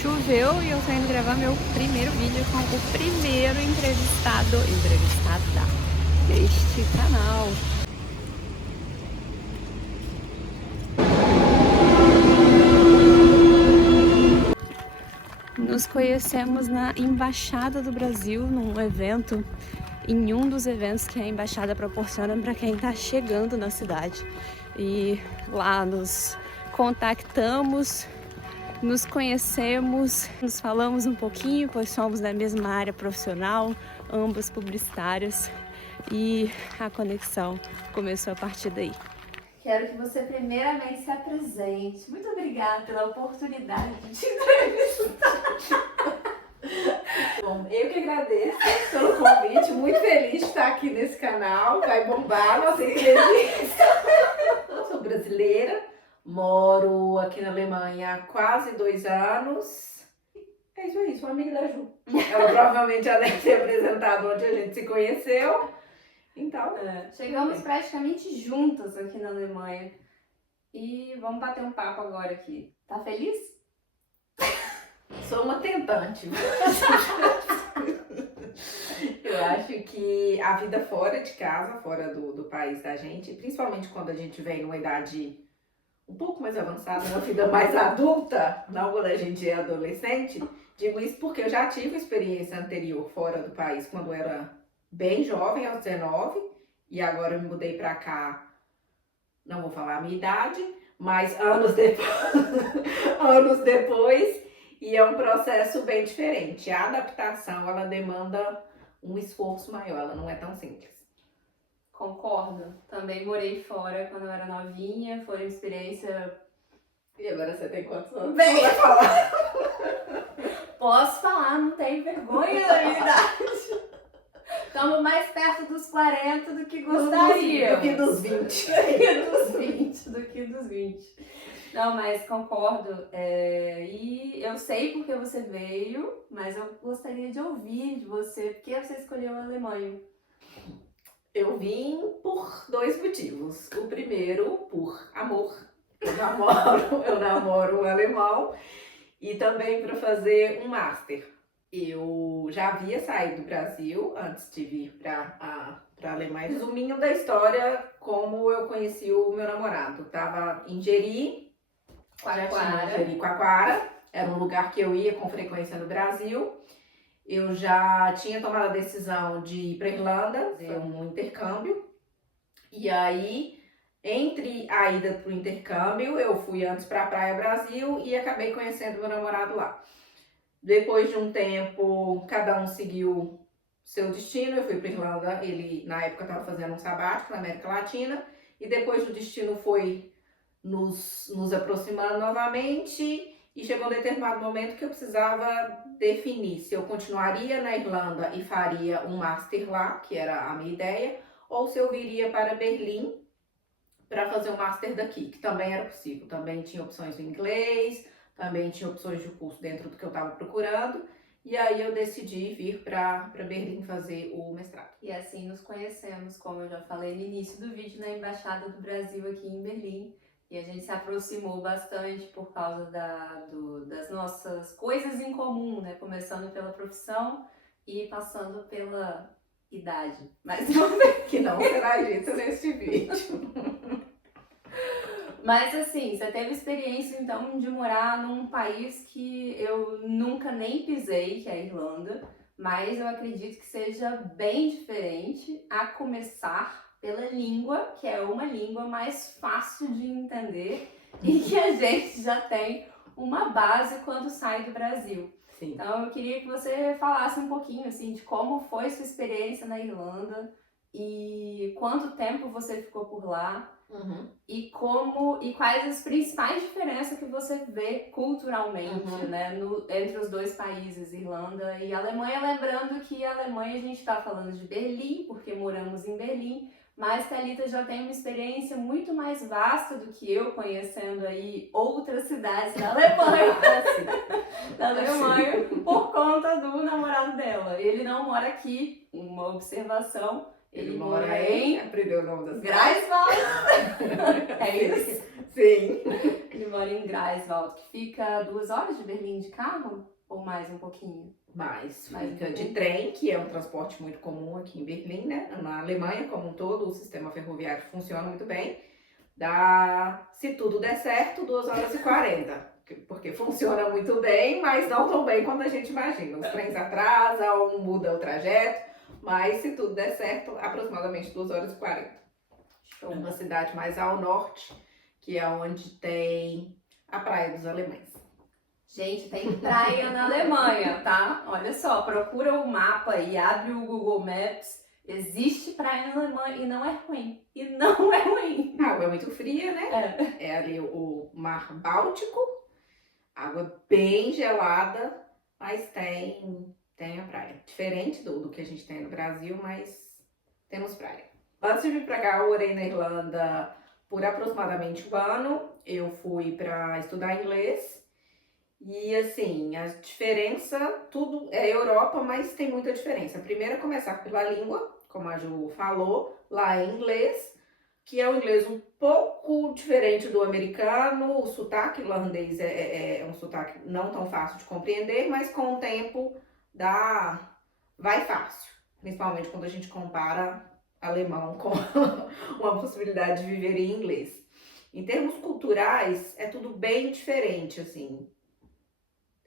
choveu e eu tô indo gravar meu primeiro vídeo com o primeiro entrevistada deste canal. Nos conhecemos na Embaixada do Brasil, num evento, em um dos eventos que a Embaixada proporciona para quem está chegando na cidade. E lá nos contactamos, nos conhecemos, nos falamos um pouquinho, pois somos da mesma área profissional, ambas publicitárias, e a conexão começou a partir daí. Quero que você primeiramente se apresente. Muito obrigada pela oportunidade de te entrevistar. Bom, eu que agradeço pelo convite, muito feliz de estar aqui nesse canal, vai bombar a nossa entrevista. Eu sou brasileira, moro aqui na Alemanha há quase 2 anos. É isso aí, sou amiga da Ju. Ela provavelmente já deve ter apresentado onde a gente se conheceu. Então, Chegamos praticamente juntas aqui na Alemanha. E vamos bater um papo agora aqui. Tá feliz? sou uma tentante. Eu acho que a vida fora de casa, fora do país da gente, principalmente quando a gente vem numa idade um pouco mais avançada, uma vida mais adulta, não quando a gente é adolescente, digo isso porque eu já tive experiência anterior fora do país, quando eu era bem jovem, aos 19, e agora eu me mudei pra cá, não vou falar a minha idade, mas anos depois, e é um processo bem diferente. A adaptação, ela demanda um esforço maior, ela não é tão simples. Concordo. Também morei fora quando eu era novinha, foi uma experiência... E agora você tem quantos anos? Bem, Você vai falar? Posso falar, não tenho vergonha da minha idade. Estamos mais perto dos 40 do que gostaria. Do que dos 20. Do que dos 20. Não, mas concordo. E eu sei porque você veio, mas eu gostaria de ouvir de você. Por que você escolheu a Alemanha? Eu vim por 2 motivos. O primeiro, por amor. Eu namoro um alemão. E também para fazer um master. Eu já havia saído do Brasil antes de vir para a Alemanha. Resuminho da história, como eu conheci o meu namorado. Tava em Jericoacoara. Era um lugar que eu ia com frequência no Brasil. Eu já tinha tomado a decisão de ir para Irlanda, fazer um intercâmbio. E aí, entre a ida para o intercâmbio, eu fui antes para a Praia Brasil e acabei conhecendo meu namorado lá. Depois de um tempo, cada um seguiu seu destino. Eu fui para Irlanda, ele na época estava fazendo um sabático na América Latina. E depois o destino foi nos aproximando novamente. E chegou um determinado momento que eu precisava definir se eu continuaria na Irlanda e faria um master lá, que era a minha ideia, ou se eu viria para Berlim para fazer um master daqui, que também era possível. Também tinha opções em inglês, também tinha opções de curso dentro do que eu estava procurando. E aí eu decidi vir para Berlim fazer o mestrado. E assim nos conhecemos, como eu já falei no início do vídeo, na Embaixada do Brasil aqui em Berlim. E a gente se aproximou bastante por causa das nossas coisas em comum, né? Começando pela profissão e passando pela idade. Mas não que não será dito neste vídeo. Mas assim, você teve experiência então de morar num país que eu nunca nem pisei, que é a Irlanda, mas eu acredito que seja bem diferente, a começar pela língua, que é uma língua mais fácil de entender e que a gente já tem uma base quando sai do Brasil. Sim. Então eu queria que você falasse um pouquinho assim de como foi sua experiência na Irlanda e quanto tempo você ficou por lá. Uhum. E quais as principais diferenças que você vê culturalmente, né, entre os dois países, Irlanda e Alemanha. Lembrando que a Alemanha a gente está falando de Berlim, porque moramos em Berlim, mas Thalita já tem uma experiência muito mais vasta do que eu, conhecendo aí outras cidades da Alemanha, por conta do namorado dela. Ele não mora aqui, uma observação. Ele mora em... Aprendeu o nome das Greifswald. É isso. Sim. Ele mora em Greifswald, que fica 2 horas de Berlim de carro? Ou mais um pouquinho? Mas Mais fica um de pouquinho? trem, que é um transporte muito comum aqui em Berlim, né? Na Alemanha como um todo, o sistema ferroviário funciona muito bem. Dá, se tudo der certo, 2 horas e 40. Porque funciona muito bem, mas não tão bem quanto a gente imagina. Os trens atrasam, muda o trajeto, mas se tudo der certo, aproximadamente 2 horas e 40. Show. Uma cidade mais ao norte, que é onde tem a Praia dos Alemães. Gente, tem praia na Alemanha, tá? Olha só, procura o mapa e abre o Google Maps. Existe praia na Alemanha e não é ruim. E não é ruim. A água é muito fria, né? É ali o Mar Báltico, água bem gelada, mas tem a praia. Diferente do que a gente tem no Brasil, mas temos praia. Antes de vir pra cá, eu morei na Irlanda por aproximadamente 1 ano. Eu fui para estudar inglês. E assim, a diferença, tudo é Europa, mas tem muita diferença. Primeiro é começar pela língua, como a Ju falou, lá é inglês, que é um inglês um pouco diferente do americano. O sotaque irlandês é um sotaque não tão fácil de compreender, mas com o tempo vai fácil. Principalmente quando a gente compara alemão com uma possibilidade de viver em inglês. Em termos culturais, é tudo bem diferente, assim.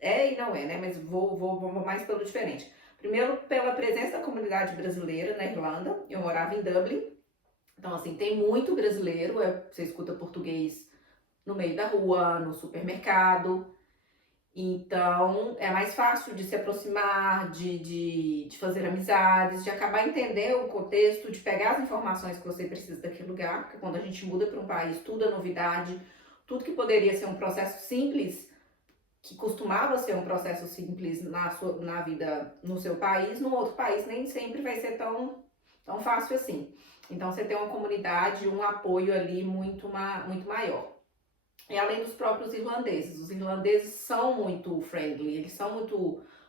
É e não é, né? Mas vou mais pelo diferente. Primeiro, pela presença da comunidade brasileira na Irlanda. Eu morava em Dublin. Então, assim, tem muito brasileiro. Você escuta português no meio da rua, no supermercado. Então, é mais fácil de se aproximar, de fazer amizades, de acabar entendendo o contexto, de pegar as informações que você precisa daquele lugar. Porque quando a gente muda para um país, tudo é novidade. Tudo que poderia ser um processo simples, que costumava ser um processo simples na vida no seu país, no outro país nem sempre vai ser tão fácil assim. Então você tem uma comunidade, um apoio ali muito maior. E além dos próprios irlandeses, os irlandeses são muito friendly, eles são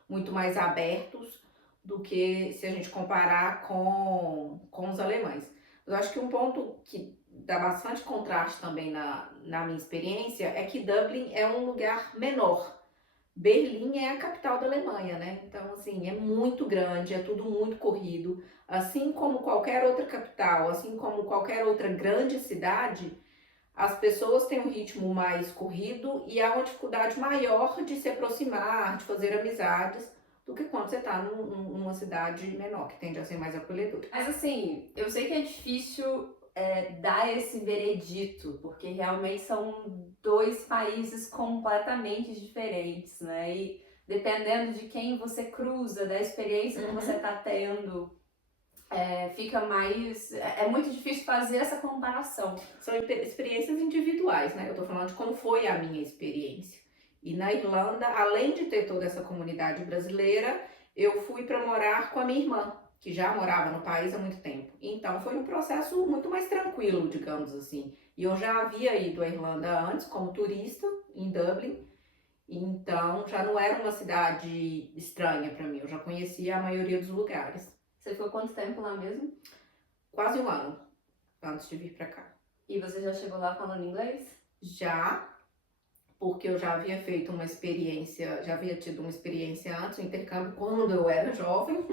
muito mais abertos do que se a gente comparar com os alemães. Eu acho que um ponto que dá bastante contraste também na minha experiência é que Dublin é um lugar menor. Berlim é a capital da Alemanha, né? Então, assim, é muito grande, é tudo muito corrido. Assim como qualquer outra capital, assim como qualquer outra grande cidade, as pessoas têm um ritmo mais corrido e há uma dificuldade maior de se aproximar, de fazer amizades, do que quando você está numa cidade menor, que tende a ser mais acolhedora. Mas assim, eu sei que é difícil dar esse veredito, porque realmente são 2 países completamente diferentes, né? E dependendo de quem você cruza, da experiência que você está tendo, fica mais... É muito difícil fazer essa comparação. São experiências individuais, né? Eu tô falando de como foi a minha experiência. E na Irlanda, além de ter toda essa comunidade brasileira, eu fui para morar com a minha irmã, que já morava no país há muito tempo. Então foi um processo muito mais tranquilo, digamos assim. E eu já havia ido à Irlanda antes como turista em Dublin, então já não era uma cidade estranha para mim. Eu já conhecia a maioria dos lugares. Você ficou quanto tempo lá mesmo? Quase 1 ano antes de vir para cá. E você já chegou lá falando inglês? Já, porque eu já havia feito uma experiência, já havia tido uma experiência antes, um intercâmbio quando eu era jovem,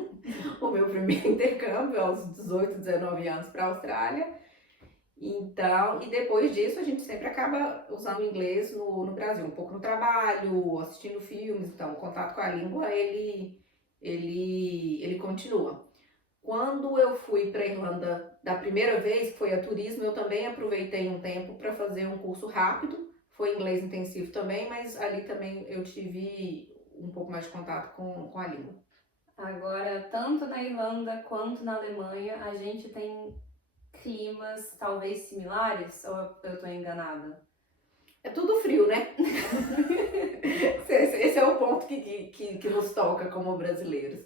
o meu primeiro intercâmbio aos 18, 19 anos para a Austrália. Então, e depois disso a gente sempre acaba usando inglês no Brasil, um pouco no trabalho, assistindo filmes, então o contato com a língua ele continua. Quando eu fui para a Irlanda da primeira vez, que foi a turismo, eu também aproveitei um tempo para fazer um curso rápido. Foi inglês intensivo também, mas ali também eu tive um pouco mais de contato com a língua. Agora, tanto na Irlanda quanto na Alemanha, a gente tem climas talvez similares, ou eu estou enganada? É tudo frio, né? Esse é o ponto que nos toca como brasileiros.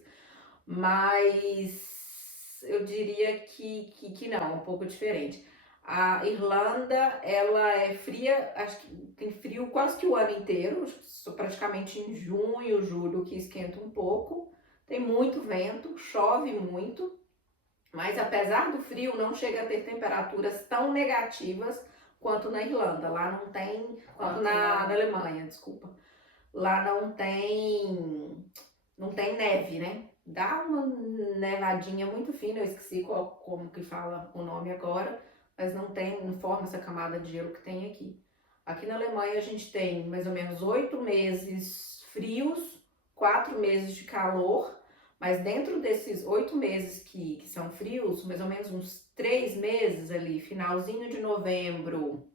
Mas eu diria que não, é um pouco diferente. A Irlanda, ela é fria, acho que tem frio quase que o ano inteiro, praticamente em junho, julho que esquenta um pouco. Tem muito vento, chove muito, mas apesar do frio não chega a ter temperaturas tão negativas quanto na Irlanda. Lá não tem, quanto na Alemanha, desculpa. Lá não tem neve, né? Dá uma nevadinha muito fina, eu esqueci como que fala o nome agora, mas não forma essa camada de gelo que tem aqui. Aqui na Alemanha a gente tem mais ou menos 8 meses frios, 4 meses de calor, mas dentro desses 8 meses que são frios, mais ou menos uns 3 meses ali, finalzinho de novembro,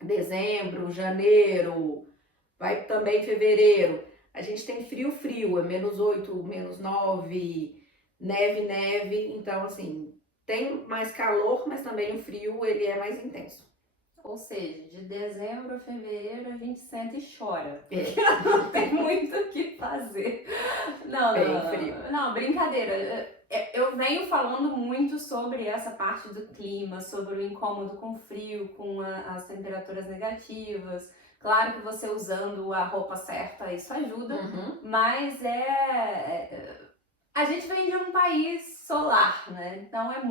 dezembro, janeiro, vai também fevereiro, a gente tem frio, é -8, -9, neve, então assim, tem mais calor, mas também o frio ele é mais intenso. Ou seja, de dezembro a fevereiro a gente senta e chora. É. Não tem muito o que fazer. Não, brincadeira. Eu venho falando muito sobre essa parte do clima, sobre o incômodo com o frio, com as temperaturas negativas. Claro que você usando a roupa certa, isso ajuda, mas a gente vem de um país solar, né? Então é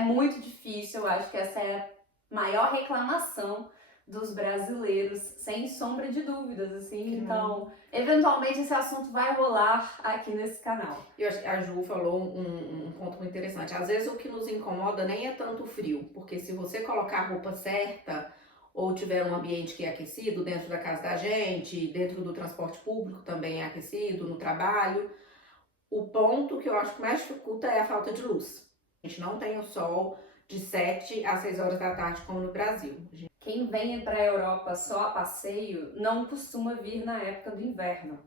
muito difícil, eu acho que essa é a maior reclamação dos brasileiros, sem sombra de dúvidas, assim. Então, eventualmente esse assunto vai rolar aqui nesse canal. Eu acho que a Ju falou um ponto muito interessante. Às vezes o que nos incomoda nem é tanto o frio, porque se você colocar a roupa certa ou tiver um ambiente que é aquecido dentro da casa da gente, dentro do transporte público também é aquecido, no trabalho, o ponto que eu acho que mais dificulta é a falta de luz. A gente não tem o sol de 7 às 6 horas da tarde como no Brasil. Quem vem para a Europa só a passeio não costuma vir na época do inverno.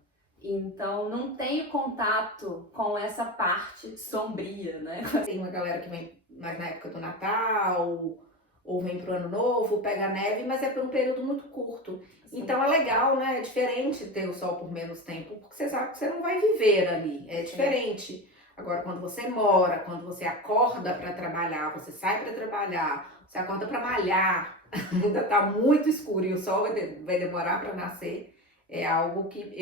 Então não tem contato com essa parte sombria, né? Tem uma galera que vem mais na época do Natal, ou vem pro Ano Novo, pega neve, mas é por um período muito curto. Sim. Então é legal, né? É diferente ter o sol por menos tempo, porque você sabe que você não vai viver ali. É diferente. Sim. Agora, quando você mora, quando você acorda para trabalhar, você sai para trabalhar, você acorda para malhar, ainda tá muito escuro e o sol vai demorar para nascer, é algo que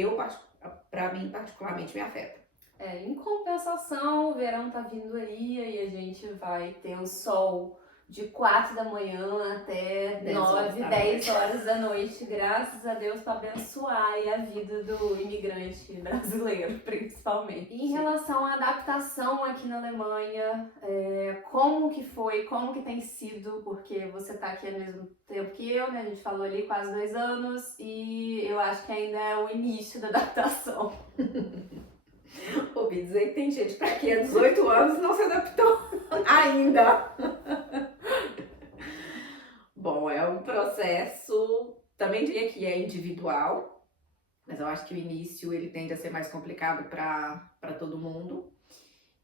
para mim particularmente me afeta. Em compensação, o verão tá vindo aí e a gente vai ter o sol de 4 da manhã até 9, 10 horas da noite, graças a Deus, para abençoar aí a vida do imigrante brasileiro, principalmente. Em relação à adaptação aqui na Alemanha, como que foi, como que tem sido, porque você tá aqui ao mesmo tempo que eu, né? A gente falou ali quase 2 anos e eu acho que ainda é o início da adaptação. Ouvi dizer que tem gente que tá aqui há 18 anos e não se adaptou ainda. Bom, é um processo, também diria que é individual, mas eu acho que o início ele tende a ser mais complicado para todo mundo.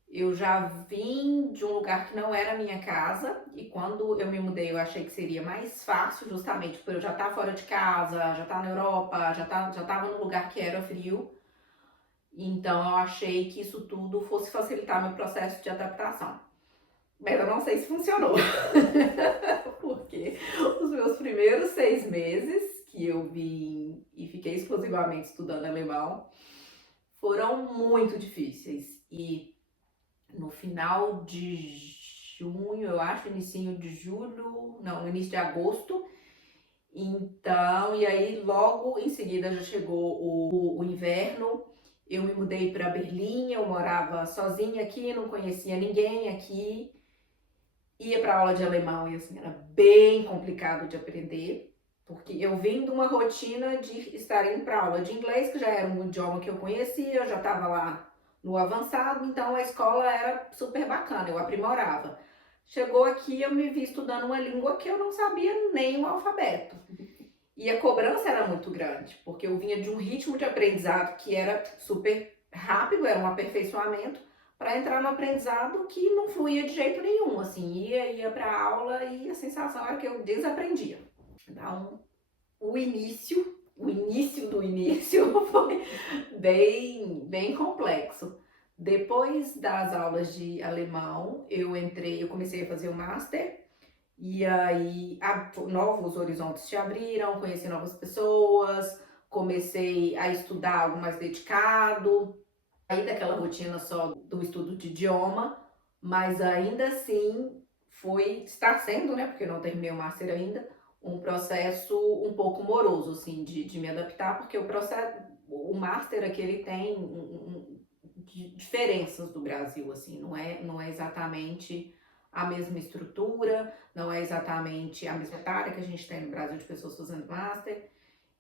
Eu já vim de um lugar que não era minha casa e quando eu me mudei eu achei que seria mais fácil, justamente por eu já estar fora de casa, já estar na Europa, já estava num lugar que era frio. Então eu achei que isso tudo fosse facilitar meu processo de adaptação. Mas eu não sei se funcionou. Porque os meus primeiros 6 meses que eu vim e fiquei exclusivamente estudando alemão foram muito difíceis. E no final de junho, eu acho, início de julho, não, no início de agosto. Então, e aí logo em seguida já chegou o inverno. Eu me mudei para Berlim, eu morava sozinha aqui, não conhecia ninguém aqui. Ia para aula de alemão e assim, era bem complicado de aprender, porque eu vim de uma rotina de estar indo para aula de inglês, que já era um idioma que eu conhecia, eu já estava lá no avançado, então a escola era super bacana, eu aprimorava. Chegou aqui, eu me vi estudando uma língua que eu não sabia nem o alfabeto. E a cobrança era muito grande, porque eu vinha de um ritmo de aprendizado que era super rápido, era um aperfeiçoamento, para entrar no aprendizado que não fluía de jeito nenhum, assim, ia para aula e a sensação era que eu desaprendia. Então, o início do início foi bem complexo. Depois das aulas de alemão, eu comecei a fazer o master, e aí novos horizontes se abriram, conheci novas pessoas, comecei a estudar algo mais dedicado, saí daquela rotina só do estudo de idioma, mas ainda assim está sendo, né, porque eu não terminei o master ainda, um processo um pouco moroso, assim, de me adaptar, porque o Master aqui, ele tem diferenças do Brasil, assim, não é exatamente a mesma estrutura, não é exatamente a mesma área que a gente tem no Brasil de pessoas fazendo Master.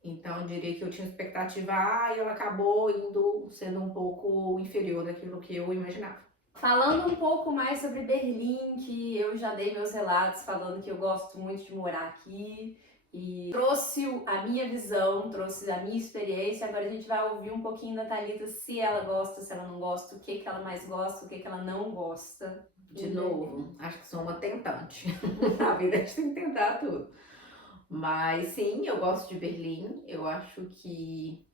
Então, eu diria que eu tinha expectativa A e ela acabou sendo um pouco inferior daquilo que eu imaginava. Falando um pouco mais sobre Berlim, que eu já dei meus relatos falando que eu gosto muito de morar aqui e trouxe a minha visão, trouxe a minha experiência. Agora a gente vai ouvir um pouquinho da Thalita, se ela gosta, se ela não gosta, o que ela mais gosta, o que ela não gosta. De novo, acho que sou uma tentante. Na vida a gente tem que tentar tudo. Mas sim, eu gosto de Berlim. Eu acho que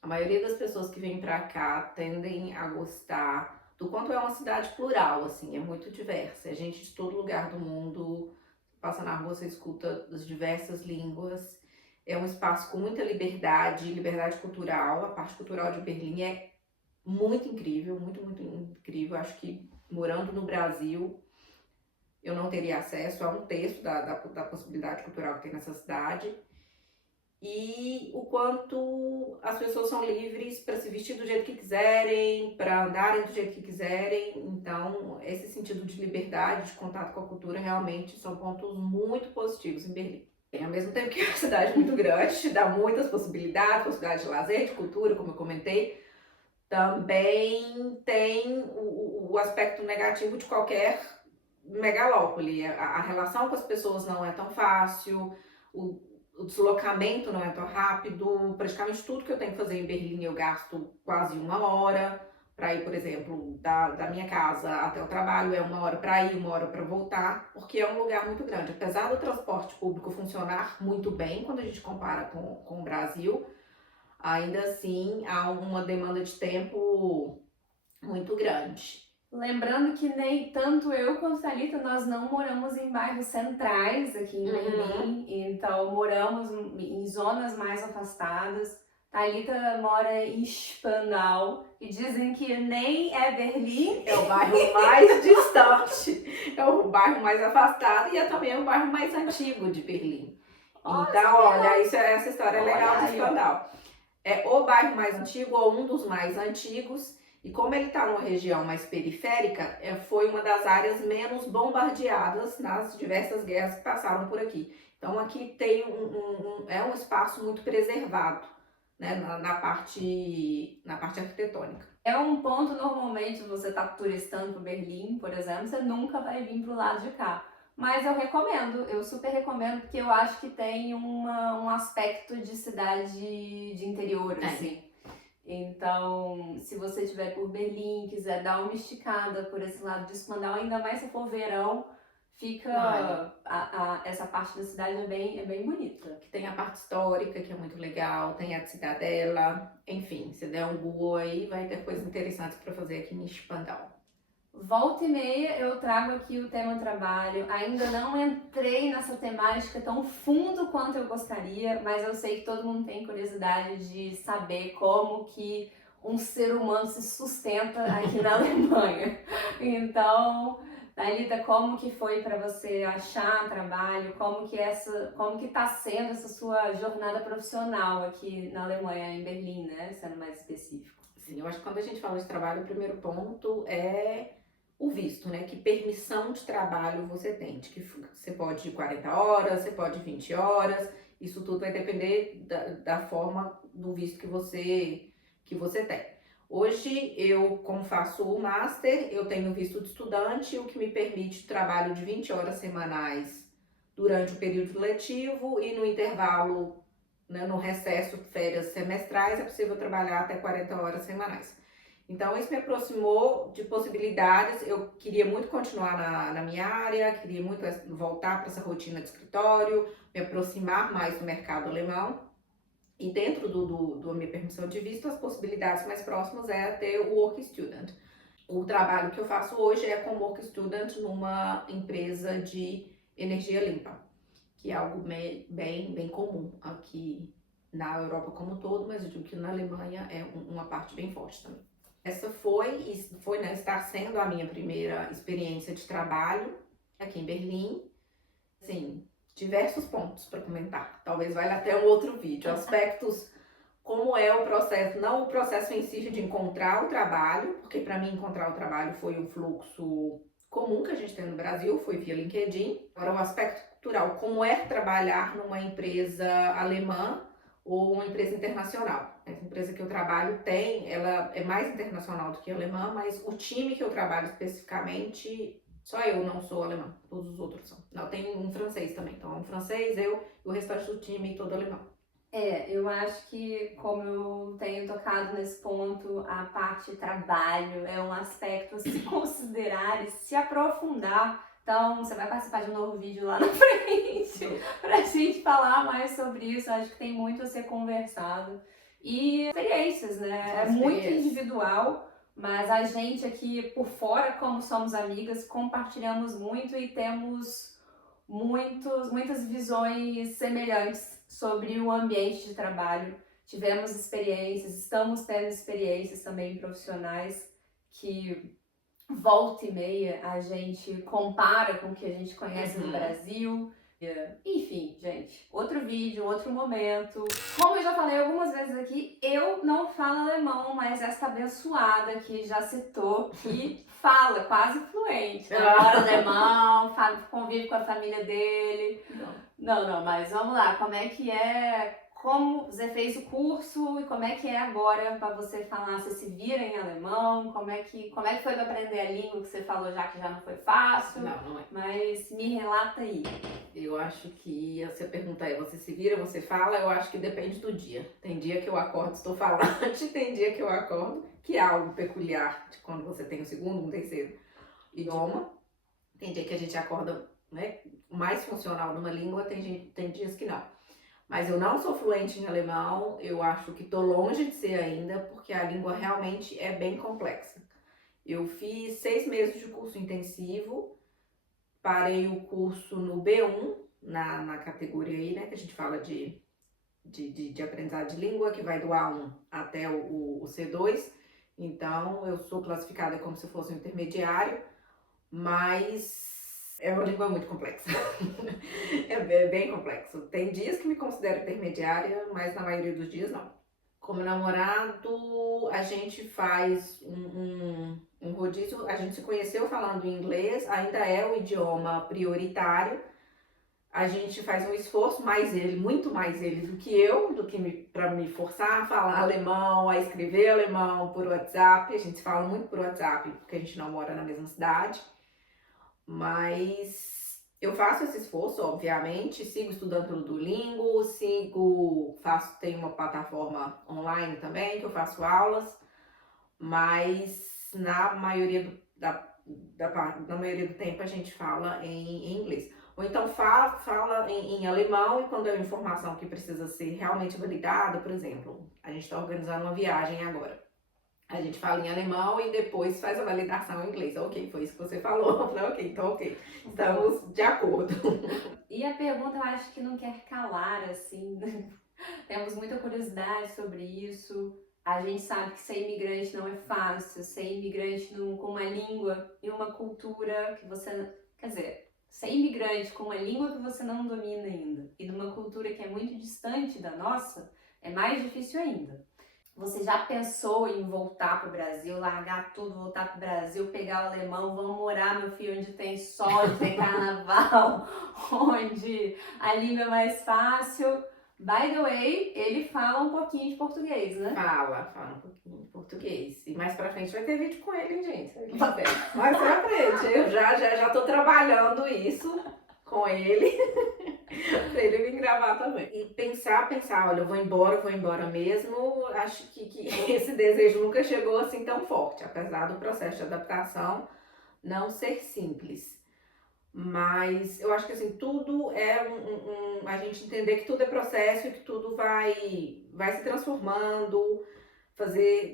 a maioria das pessoas que vêm pra cá tendem a gostar do quanto é uma cidade plural, assim, é muito diversa. É gente de todo lugar do mundo. Passa na rua, você escuta as diversas línguas. É um espaço com muita liberdade, liberdade cultural. A parte cultural de Berlim é muito incrível, muito, muito incrível. Acho que morando no Brasil, eu não teria acesso a um terço da possibilidade cultural que tem nessa cidade. E o quanto as pessoas são livres para se vestir do jeito que quiserem, para andarem do jeito que quiserem. Então, esse sentido de liberdade, de contato com a cultura, realmente são pontos muito positivos em Berlim. E, ao mesmo tempo que é uma cidade muito grande, te dá muitas possibilidades de lazer, de cultura, como eu comentei, também tem o aspecto negativo de qualquer megalópole. A relação com as pessoas não é tão fácil, o deslocamento não é tão rápido. Praticamente tudo que eu tenho que fazer em Berlim eu gasto quase 1 hora para ir, por exemplo, da minha casa até o trabalho, é 1 hora para ir, 1 hora para voltar, porque é um lugar muito grande. Apesar do transporte público funcionar muito bem quando a gente compara com o Brasil, ainda assim há uma demanda de tempo muito grande. Lembrando que nem tanto eu quanto a Thalita, nós não moramos em bairros centrais aqui em Berlim, então moramos em zonas mais afastadas. Thalita mora em Spandau e dizem que nem é Berlim. É o bairro mais distante, é o bairro mais afastado e é também o bairro mais antigo de Berlim. Então, olha, essa história é legal de Spandau. É o bairro mais antigo ou um dos mais antigos. E como ele está numa região mais periférica, foi uma das áreas menos bombardeadas nas diversas guerras que passaram por aqui. Então aqui tem um espaço muito preservado, né, na parte arquitetônica. É um ponto, normalmente, você está turistando para Berlim, por exemplo, você nunca vai vir para o lado de cá. Mas eu recomendo, eu super recomendo, porque eu acho que tem um aspecto de cidade de interior, assim. Então, se você estiver por Berlim, quiser dar uma esticada por esse lado de Spandau, ainda mais se for verão, fica essa parte da cidade é bem bonita. Tem a parte histórica, que é muito legal, tem a cidadela, enfim, se der um Google aí, vai ter coisas interessantes para fazer aqui em Spandau. Volta e meia eu trago aqui o tema trabalho, ainda não entrei nessa temática tão fundo quanto eu gostaria, mas eu sei que todo mundo tem curiosidade de saber como que um ser humano se sustenta aqui na Alemanha. Então, Thalita, como que foi para você achar trabalho? Como que tá sendo essa sua jornada profissional aqui na Alemanha, em Berlim, né? Sendo mais específico. Sim, eu acho que quando a gente fala de trabalho, o primeiro ponto é o visto, né? Que permissão de trabalho você tem. De que você pode ir 40 horas, você pode ir 20 horas. Isso tudo vai depender da forma do visto que você tem. Hoje, eu, como faço o Master, eu tenho visto de estudante, o que me permite trabalho de 20 horas semanais durante o período letivo e no intervalo, né, no recesso, férias semestrais, é possível trabalhar até 40 horas semanais. Então, isso me aproximou de possibilidades. Eu queria muito continuar na minha área, queria muito voltar para essa rotina de escritório, me aproximar mais do mercado alemão. E dentro da minha permissão de visto, as possibilidades mais próximas é ter o Work Student. O trabalho que eu faço hoje é como Work Student numa empresa de energia limpa, que é algo bem comum aqui na Europa como um todo, mas eu digo que na Alemanha é uma parte bem forte também. Essa foi, né, está sendo a minha primeira experiência de trabalho aqui em Berlim. Assim, diversos pontos para comentar. Talvez valha até um outro vídeo. Aspectos como é o processo, não o processo em si de encontrar o trabalho, porque para mim encontrar o trabalho foi um fluxo comum que a gente tem no Brasil, foi via LinkedIn. Agora o aspecto cultural, como é trabalhar numa empresa alemã ou uma empresa internacional. A empresa que eu trabalho ela é mais internacional do que alemã, mas o time que eu trabalho especificamente, só eu não sou alemã, todos os outros são. Não, tem um francês também, então é um francês, eu e o restante do time todo alemão. Eu acho que, como eu tenho tocado nesse ponto, a parte trabalho é um aspecto a se considerar e se aprofundar. Então, você vai participar de um novo vídeo lá na frente pra gente falar mais sobre isso. Acho que tem muito a ser conversado. E experiências, né? É muito individual, mas a gente aqui por fora, como somos amigas, compartilhamos muito e temos muitas visões semelhantes sobre o ambiente de trabalho. Tivemos experiências, estamos tendo experiências também profissionais que volta e meia a gente compara com o que a gente conhece no Brasil. Enfim, gente, outro vídeo, outro momento. Como eu já falei algumas vezes aqui, eu não falo alemão, mas essa abençoada aqui já citou que fala quase fluente. Namora alemão, convive com a família dele. Não, mas vamos lá, como é que é? Como você fez o curso e como é que é agora para você falar? Você se vira em alemão? Como é que foi para aprender a língua que você falou já que já não foi fácil? Não é. Mas me relata aí. Eu acho que você pergunta aí, você se vira, você fala, eu acho que depende do dia. Tem dia que eu acordo, estou falante, tem dia que eu acordo, que é algo peculiar de quando você tem o segundo, um terceiro idioma. Tem dia que a gente acorda, né, mais funcional numa língua, tem dias que não. Mas eu não sou fluente em alemão, eu acho que estou longe de ser ainda, porque a língua realmente é bem complexa. Eu fiz 6 meses de curso intensivo, parei o curso no B1, na categoria aí, né, que a gente fala de aprendizado de língua, que vai do A1 até o C2. Então, eu sou classificada como se fosse um intermediário, mas é uma língua muito complexa. É bem complexo. Tem dias que me considero intermediária, mas na maioria dos dias não. Como namorado, a gente faz um rodízio. A gente se conheceu falando inglês, ainda é o idioma prioritário. A gente faz um esforço, muito mais ele do que eu, para me forçar a falar alemão, a escrever alemão por WhatsApp. A gente fala muito por WhatsApp, porque a gente não mora na mesma cidade. Mas eu faço esse esforço, obviamente, sigo estudando pelo Duolingo, tenho uma plataforma online também que eu faço aulas, mas na maioria na maioria do tempo a gente fala em inglês. Ou então fala em alemão, e quando é uma informação que precisa ser realmente validada, por exemplo, a gente está organizando uma viagem agora. A gente fala em alemão e depois faz a validação em inglês. Ok, foi isso que você falou. Eu falei, ok, então ok. Estamos de acordo. E a pergunta eu acho que não quer calar, assim. Temos muita curiosidade sobre isso. A gente sabe que ser imigrante não é fácil. Ser imigrante com uma língua e uma cultura que você... Quer dizer, ser imigrante com uma língua que você não domina ainda e numa cultura que é muito distante da nossa, é mais difícil ainda. Você já pensou em voltar para o Brasil, largar tudo, voltar para o Brasil, pegar o alemão, vamos morar, meu filho, onde tem sol, onde tem carnaval, onde a língua é mais fácil? By the way, ele fala um pouquinho de português, né? Fala um pouquinho de português. E mais pra frente vai ter vídeo com ele, hein, gente? Mais pra frente. Eu já tô trabalhando isso com ele. Pra ele vir gravar também. E pensar, olha, eu vou embora mesmo. Acho que esse desejo nunca chegou assim tão forte, apesar do processo de adaptação não ser simples. Mas eu acho que assim, tudo é a gente entender que tudo é processo e que tudo vai se transformando.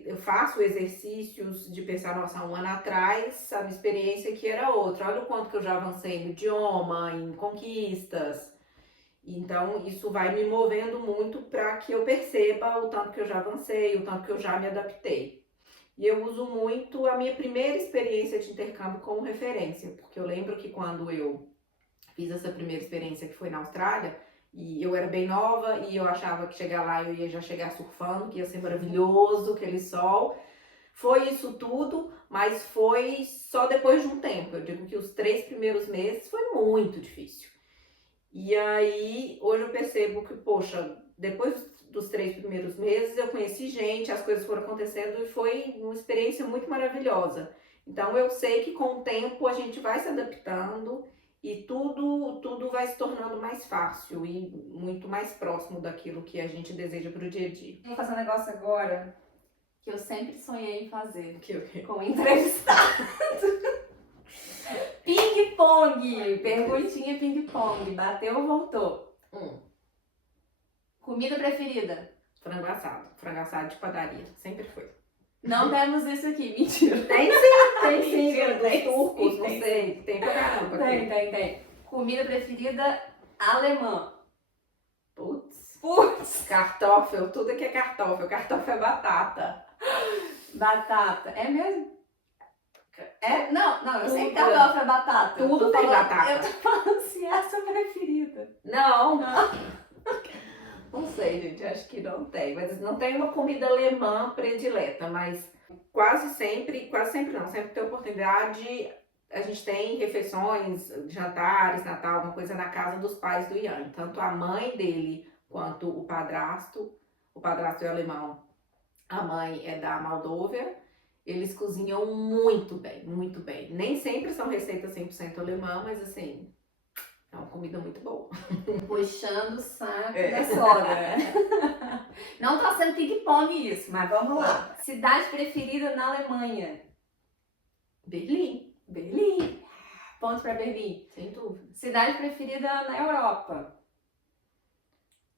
Eu faço exercícios de pensar, nossa, um ano atrás a minha experiência aqui era outra. Olha o quanto que eu já avancei no idioma, em conquistas. Então, isso vai me movendo muito para que eu perceba o tanto que eu já avancei, o tanto que eu já me adaptei. E eu uso muito a minha primeira experiência de intercâmbio como referência, porque eu lembro que quando eu Fiz essa primeira experiência que foi na Austrália. E eu era bem nova e eu achava que chegar lá eu ia já chegar surfando, que ia ser maravilhoso, aquele sol. Foi isso tudo, mas foi só depois de um tempo. Eu digo que os 3 primeiros meses foi muito difícil. E aí, hoje eu percebo que, poxa, depois dos 3 primeiros meses eu conheci gente, as coisas foram acontecendo e foi uma experiência muito maravilhosa. Então eu sei que com o tempo a gente vai se adaptando e tudo vai se tornando mais fácil e muito mais próximo daquilo que a gente deseja para o dia a dia. Vou fazer um negócio agora que eu sempre sonhei em fazer. Que Com entrevistado. Ping-pong! Perguntinha ping-pong. Bateu, voltou. Comida preferida? Frango assado de padaria, sempre foi. Não temos isso aqui, mentira. Tem sim, Mentira, dos tem turcos, sim, não sei, tem pra caramba aqui. Tem. Comida preferida alemã. Putz, cartoffel, tudo que é cartoffel é batata. Batata, é mesmo? É? Não, eu sei que Tudo. cartoffel é batata. Tudo Eu tô tem falando- batata. Eu tô falando se essa é a preferida. Não, não sei, gente, acho que não tem. Mas não tem uma comida alemã predileta, mas quase sempre não, sempre que tem oportunidade, a gente tem refeições, jantares, Natal, alguma coisa na casa dos pais do Ian. Tanto a mãe dele quanto o padrasto é alemão, a mãe é da Moldóvia. Eles cozinham muito bem, muito bem. Nem sempre são receitas 100% alemã, mas assim, é uma comida muito boa. Puxando o saco da sogra. Não tá sendo ping-pong isso, mas vamos lá. Cidade preferida na Alemanha? Berlim, Berlim. Ponto pra Berlim. sem dúvida. Cidade preferida na Europa?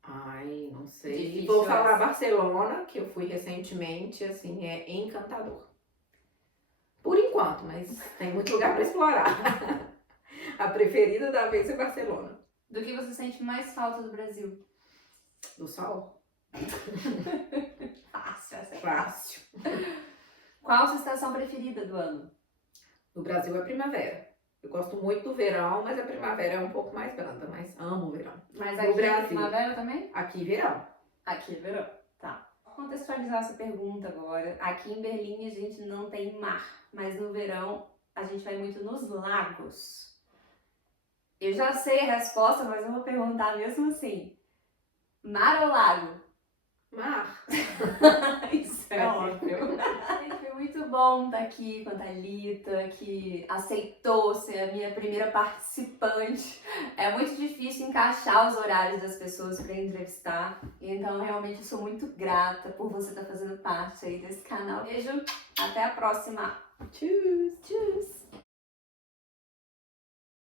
Ai, não sei. Difícil Vou falar essa. Barcelona, que eu fui recentemente, assim, é encantador. Por enquanto, mas tem muito lugar para explorar. A preferida da vez é Barcelona. Do que você sente mais falta do Brasil? Do sol? Fácil, essa é Fácil. Qual a sua estação preferida do ano? No Brasil é primavera. Eu gosto muito do verão, mas a primavera é um pouco mais branda, mas amo o verão. Mas No aqui Brasil. é primavera também? Aqui, verão. Aqui é verão. Tá. Vou contextualizar essa pergunta agora. Aqui em Berlim a gente não tem mar, mas no verão a gente vai muito nos lagos. Eu já sei a resposta, mas eu vou perguntar mesmo assim. Mar ou lago? Mar. Isso é óbvio. Foi muito bom estar aqui com a Thalita, que aceitou ser a minha primeira participante. É muito difícil encaixar os horários das pessoas para entrevistar. Então, realmente, eu sou muito grata por você estar fazendo parte aí desse canal. Beijo, até a próxima. Tschüss. Tchau!